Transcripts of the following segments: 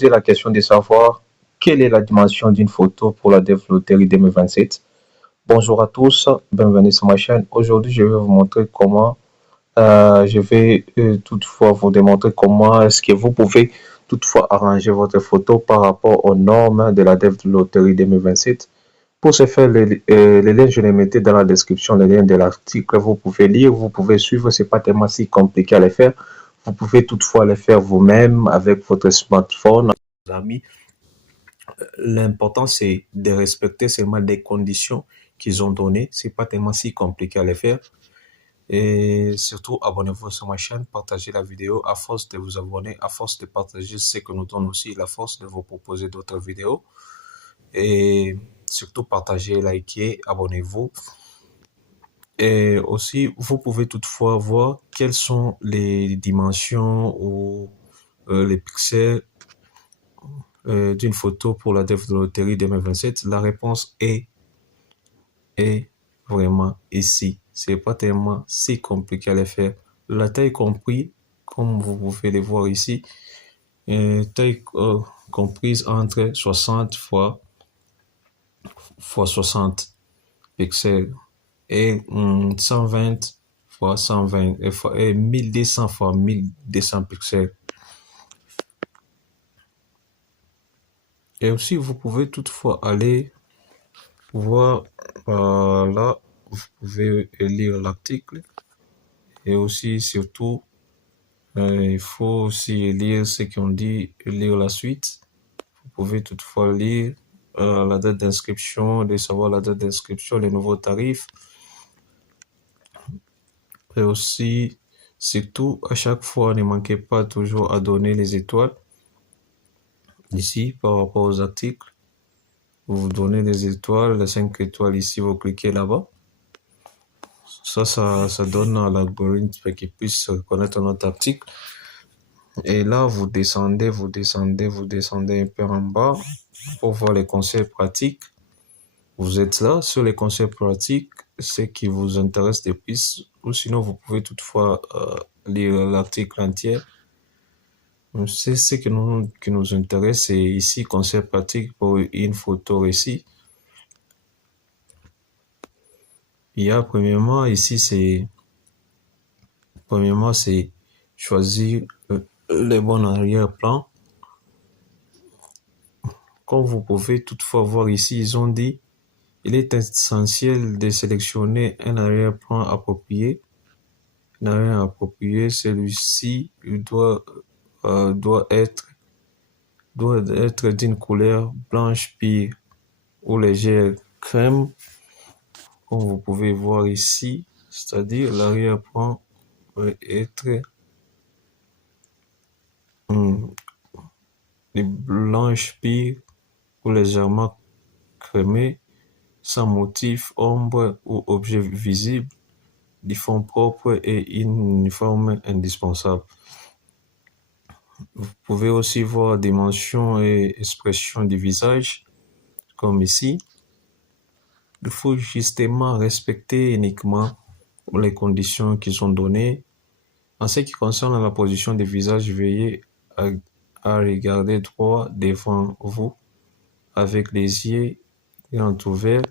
poser la question de savoir quelle est la dimension d'une photo pour la Dev Lottery 2027. Bonjour à tous, bienvenue sur ma chaîne. Aujourd'hui, je vais vous montrer comment, je vais toutefois vous démontrer comment est-ce que vous pouvez toutefois arranger votre photo par rapport aux normes de la Dev Lottery 2027. Pour ce faire, les liens, je les mettais dans la description, les liens de l'article, vous pouvez lire, vous pouvez suivre, c'est pas tellement si compliqué à les faire. Vous pouvez toutefois les faire vous-même avec votre smartphone. Amis, l'important c'est de respecter seulement des conditions qu'ils ont données. C'est pas tellement si compliqué à les faire. Et surtout, abonnez-vous sur ma chaîne, partagez la vidéo. À force de vous abonner, à force de partager, c'est que nous donne aussi la force de vous proposer d'autres vidéos. Et surtout, partagez, likez, abonnez-vous. Et aussi, vous pouvez toutefois voir quelles sont les dimensions ou les pixels d'une photo pour la Dev Lottery 2027. La réponse est vraiment ici. C'est pas tellement si compliqué à le faire. La taille comprise, comme vous pouvez le voir ici, taille comprise entre 60 fois 60 pixels et 120 fois 120 et 1200 fois 1200 pixels. Et aussi, vous pouvez toutefois aller voir là, vous pouvez lire l'article et aussi, surtout, il faut aussi lire ce qu'on dit, lire la suite. Vous pouvez toutefois lire la date d'inscription, de savoir la date d'inscription, les nouveaux tarifs. Et aussi, surtout, à chaque fois, ne manquez pas toujours à donner les étoiles. Ici, par rapport aux articles, vous donnez des étoiles, les 5 étoiles ici, vous cliquez là-bas. Ça donne à l'algorithme qu'il puisse reconnaître notre article. Et là, vous descendez un peu en bas pour voir les conseils pratiques. Vous êtes là sur les conseils pratiques, ce qui vous intéresse de plus, ou sinon vous pouvez toutefois lire l'article entier. C'est ce qui nous intéresse, c'est ici conseils pratiques pour une photo récit. Il y a premièrement ici c'est choisir le bon arrière-plan. Comme vous pouvez toutefois voir ici, ils ont dit il est essentiel de sélectionner un arrière-plan approprié. Un arrière approprié, celui-ci doit être d'une couleur blanche pire ou légère crème, comme vous pouvez voir ici, c'est-à-dire l'arrière-plan peut être blanche pire ou légèrement crémée, sans motif, ombre ou objet visible, du fond propre et uniforme indispensable. Vous pouvez aussi voir dimension et expression du visage, comme ici. Il faut justement respecter uniquement les conditions qui sont données. En ce qui concerne la position du visage, veillez à regarder droit devant vous avec les yeux grands ouverts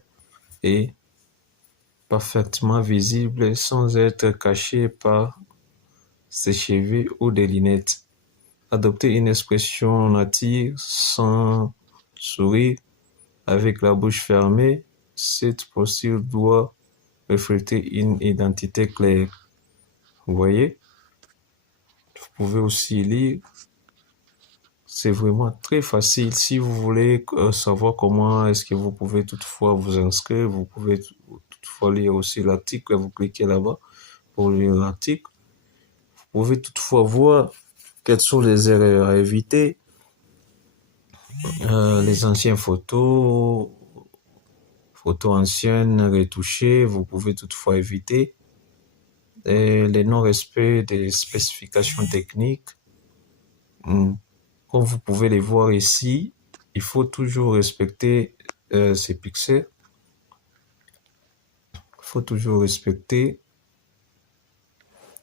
et parfaitement visibles sans être cachés par ses cheveux ou des lunettes. Adoptez une expression nature sans sourire avec la bouche fermée. Cette posture doit refléter une identité claire. Vous voyez? Vous pouvez aussi lire. C'est vraiment très facile. Si vous voulez savoir comment est-ce que vous pouvez toutefois vous inscrire, vous pouvez toutefois lire aussi l'article. Vous cliquez là-bas pour lire l'article. Vous pouvez toutefois voir quelles sont les erreurs à éviter. Les anciennes photos anciennes retouchées, vous pouvez toutefois éviter. Et les non-respects des spécifications techniques. Comme vous pouvez les voir ici, il faut toujours respecter ces pixels. Il faut toujours respecter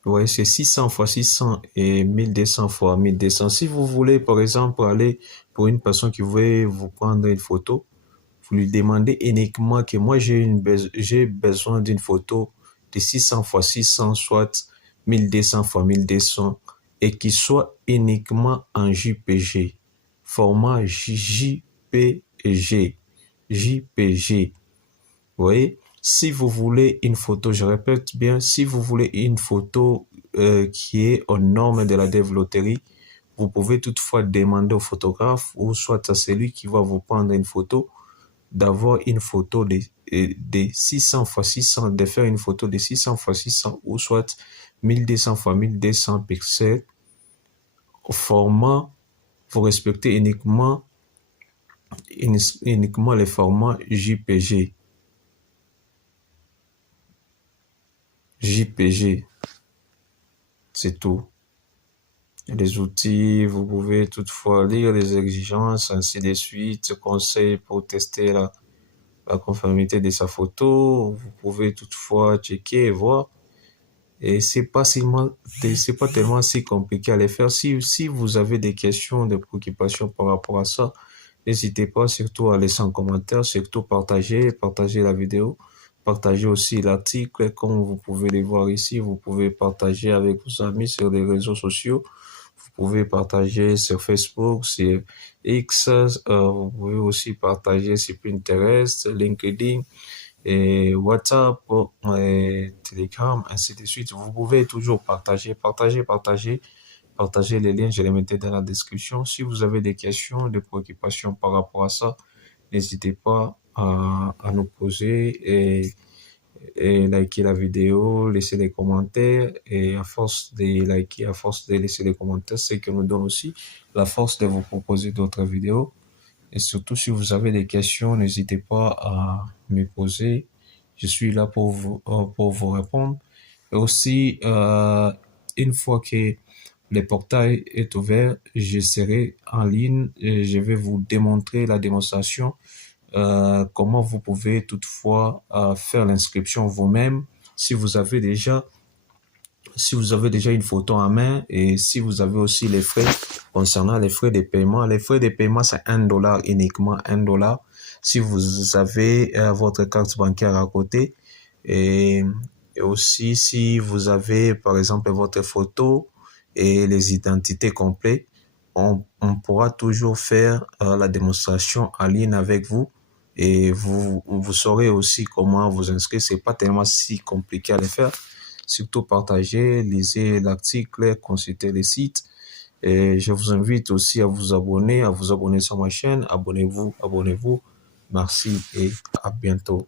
Vous voyez, c'est 600 fois 600 et 1200 fois 1200. Si vous voulez, par exemple, aller pour une personne qui veut vous prendre une photo, vous lui demandez uniquement que moi, j'ai besoin d'une photo de 600 fois 600, soit 1200 fois 1200, et qui soit uniquement en JPG, format JPG. JPG. Vous voyez, si vous voulez une photo, je répète bien, si vous voulez une photo qui est aux normes de la développerie, vous pouvez toutefois demander au photographe ou soit à celui qui va vous prendre une photo d'avoir une photo de 600 x 600, de faire une photo de 600 x 600 ou soit 1200 x 1200 pixels au format, vous respectez uniquement les formats JPG. JPG, c'est tout. Les outils, vous pouvez toutefois lire les exigences, ainsi de suite, conseils pour tester la conformité de sa photo. Vous pouvez toutefois checker et voir. Et c'est pas tellement si compliqué à les faire. Si vous avez des questions, des préoccupations par rapport à ça, n'hésitez pas surtout à laisser un commentaire, surtout partager la vidéo, partager aussi l'article, comme vous pouvez les voir ici. Vous pouvez partager avec vos amis sur les réseaux sociaux. Vous pouvez partager sur Facebook, sur X, vous pouvez aussi partager sur Pinterest, LinkedIn, et WhatsApp, et Telegram, ainsi de suite. Vous pouvez toujours partager les liens, je les mettais dans la description. Si vous avez des questions, des préoccupations par rapport à ça, n'hésitez pas à nous poser et liker la vidéo, laisser des commentaires, et à force de liker, à force de laisser des commentaires, c'est que nous donne aussi la force de vous proposer d'autres vidéos. Et surtout, si vous avez des questions, n'hésitez pas à me poser. Je suis là pour vous répondre. Et aussi, une fois que le portail est ouvert, je serai en ligne et je vais vous démontrer la démonstration, comment vous pouvez toutefois faire l'inscription vous-même si vous avez déjà une photo en main, et si vous avez aussi les frais concernant les frais de paiement. Les frais de paiement, c'est $1 uniquement, $1. Si vous avez votre carte bancaire à côté, et aussi si vous avez par exemple votre photo et les identités complètes, on pourra toujours faire la démonstration en ligne avec vous, et vous saurez aussi comment vous inscrire. C'est pas tellement si compliqué à le faire. Surtout partagez, lisez l'article, consultez les sites, et je vous invite aussi à vous abonner sur ma chaîne. Abonnez-vous. Merci et à bientôt.